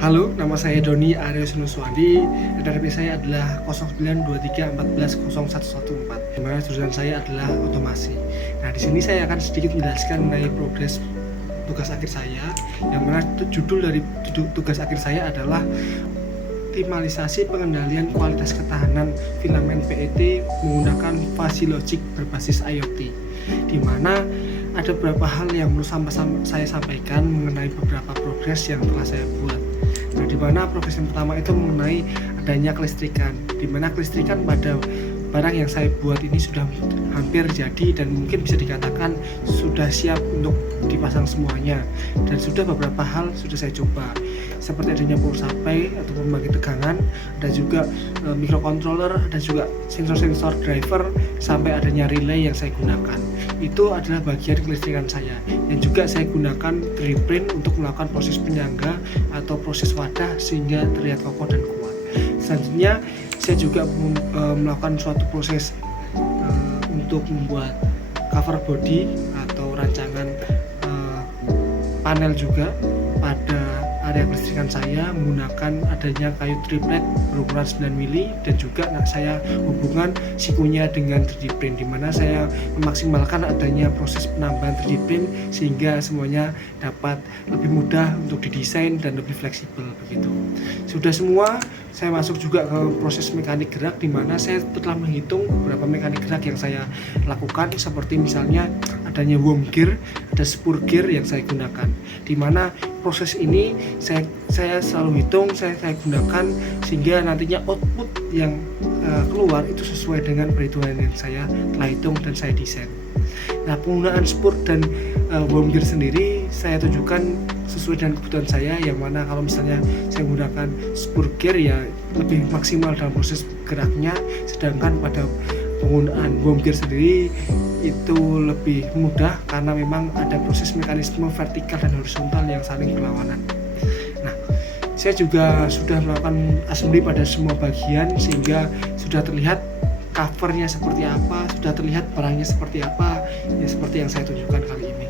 Halo, nama saya Doni Aryo Sinuswandi. NRP saya adalah 0923140114. Di mana jurusan saya adalah otomasi. Nah, di sini saya akan sedikit menjelaskan mengenai progres tugas akhir saya, yang mana judul dari tugas akhir saya adalah optimalisasi pengendalian kualitas ketahanan filamen PET menggunakan fuzzy logic berbasis IoT, di mana ada beberapa hal yang perlu saya sampaikan mengenai beberapa progres yang telah saya buat. Nah, di mana progres yang pertama itu mengenai adanya kelistrikan, di mana kelistrikan pada barang yang saya buat ini sudah hampir jadi dan mungkin bisa dikatakan sudah siap untuk dipasang semuanya, dan sudah beberapa hal sudah saya coba, seperti adanya power supply atau pembangkit tegangan, dan juga microcontroller, dan juga sensor-sensor driver, sampai adanya relay yang saya gunakan. Itu adalah bagian kelistrikan saya, yang juga saya gunakan 3D print untuk melakukan proses penyangga atau proses wadah sehingga terlihat kokoh dan kuat. Selanjutnya saya juga melakukan suatu proses untuk membuat cover body atau rancangan panel juga pada area kelistrikan saya menggunakan adanya kayu triplek berukuran 9 mili, dan juga saya hubungan sikunya dengan 3D print, di mana saya memaksimalkan adanya proses penambahan 3D print sehingga semuanya dapat lebih mudah untuk didesain dan lebih fleksibel begitu. Sudah semua, saya masuk juga ke proses mekanik gerak, di mana saya telah menghitung beberapa mekanik gerak yang saya lakukan, seperti misalnya adanya worm gear, ada spur gear yang saya gunakan, di mana proses ini saya selalu hitung, saya gunakan sehingga nantinya output yang keluar itu sesuai dengan perhitungan yang saya telah hitung dan saya desain. Nah, penggunaan spur dan worm gear sendiri saya tunjukkan sesuai dengan kebutuhan saya, yang mana kalau misalnya saya menggunakan spur gear ya lebih maksimal dalam proses geraknya, sedangkan pada penggunaan worm gear sendiri itu lebih mudah karena memang ada proses mekanisme vertikal dan horizontal yang saling berlawanan. Nah, saya juga sudah melakukan assembly pada semua bagian sehingga sudah terlihat covernya seperti apa, sudah terlihat barangnya seperti apa, ya seperti yang saya tunjukkan kali ini.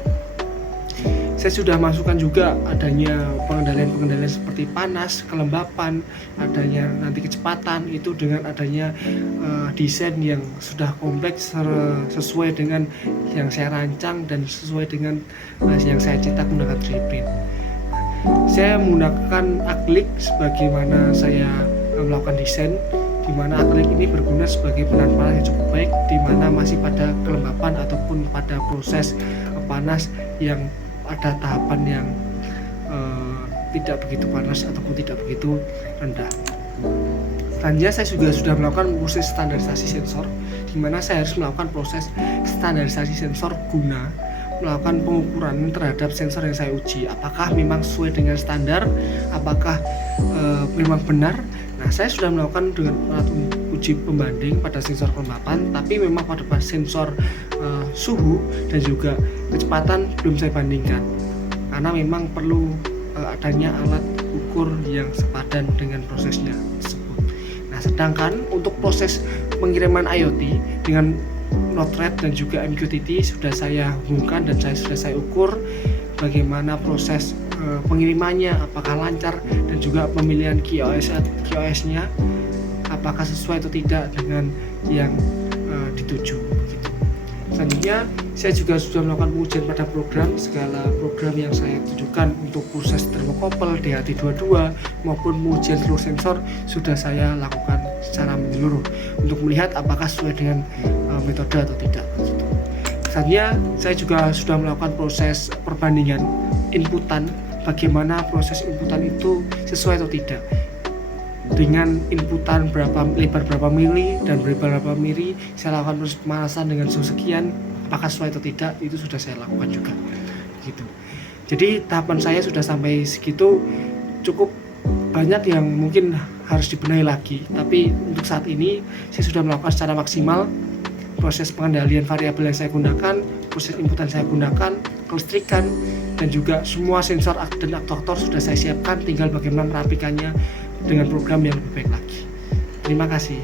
Saya sudah masukkan juga adanya pengendalian seperti panas, kelembapan, adanya nanti kecepatan, itu dengan adanya desain yang sudah kompleks sesuai dengan yang saya rancang dan sesuai dengan yang saya cetak menggunakan 3D print. Saya menggunakan akrilik sebagaimana saya melakukan desain, di mana akrilik ini berguna sebagai penahan panas yang cukup baik, di mana masih pada kelembapan ataupun pada proses panas yang ada tahapan yang tidak begitu panas ataupun tidak begitu rendah. Selanjutnya saya juga sudah melakukan proses standarisasi sensor, di mana saya harus melakukan proses standarisasi sensor guna melakukan pengukuran terhadap sensor yang saya uji, apakah memang sesuai dengan standar, apakah memang benar. Nah, saya sudah melakukan dengan alat uji pembanding pada sensor kelembapan, tapi memang pada sensor suhu dan juga kecepatan belum saya bandingkan, karena memang perlu adanya alat ukur yang sepadan dengan prosesnya tersebut. Nah, sedangkan untuk proses pengiriman IoT dengan Node-RED dan juga MQTT sudah saya hubungkan dan sudah saya ukur bagaimana proses pengirimannya, apakah lancar, dan juga pemilihan QoS-nya apakah sesuai atau tidak dengan yang dituju. Selanjutnya saya juga sudah melakukan pengujian pada segala program yang saya tunjukkan untuk proses thermocouple, DHT22 maupun pengujian seluruh sensor sudah saya lakukan secara menyeluruh untuk melihat apakah sesuai dengan metode atau tidak. Selanjutnya saya juga sudah melakukan proses perbandingan inputan, bagaimana proses inputan itu sesuai atau tidak, dengan inputan lebar berapa mili dan berapa mili. Saya lakukan proses pemanasan dengan suhu sekian, apakah sesuai atau tidak, itu sudah saya lakukan juga gitu. Jadi tahapan saya sudah sampai segitu, cukup banyak yang mungkin harus dibenahi lagi, tapi untuk saat ini saya sudah melakukan secara maksimal proses pengendalian variabel yang saya gunakan, proses inputan saya gunakan, kelistrikan, dan juga semua sensor dan aktuator sudah saya siapkan, tinggal bagaimana merapikannya dengan program yang lebih baik lagi. Terima kasih.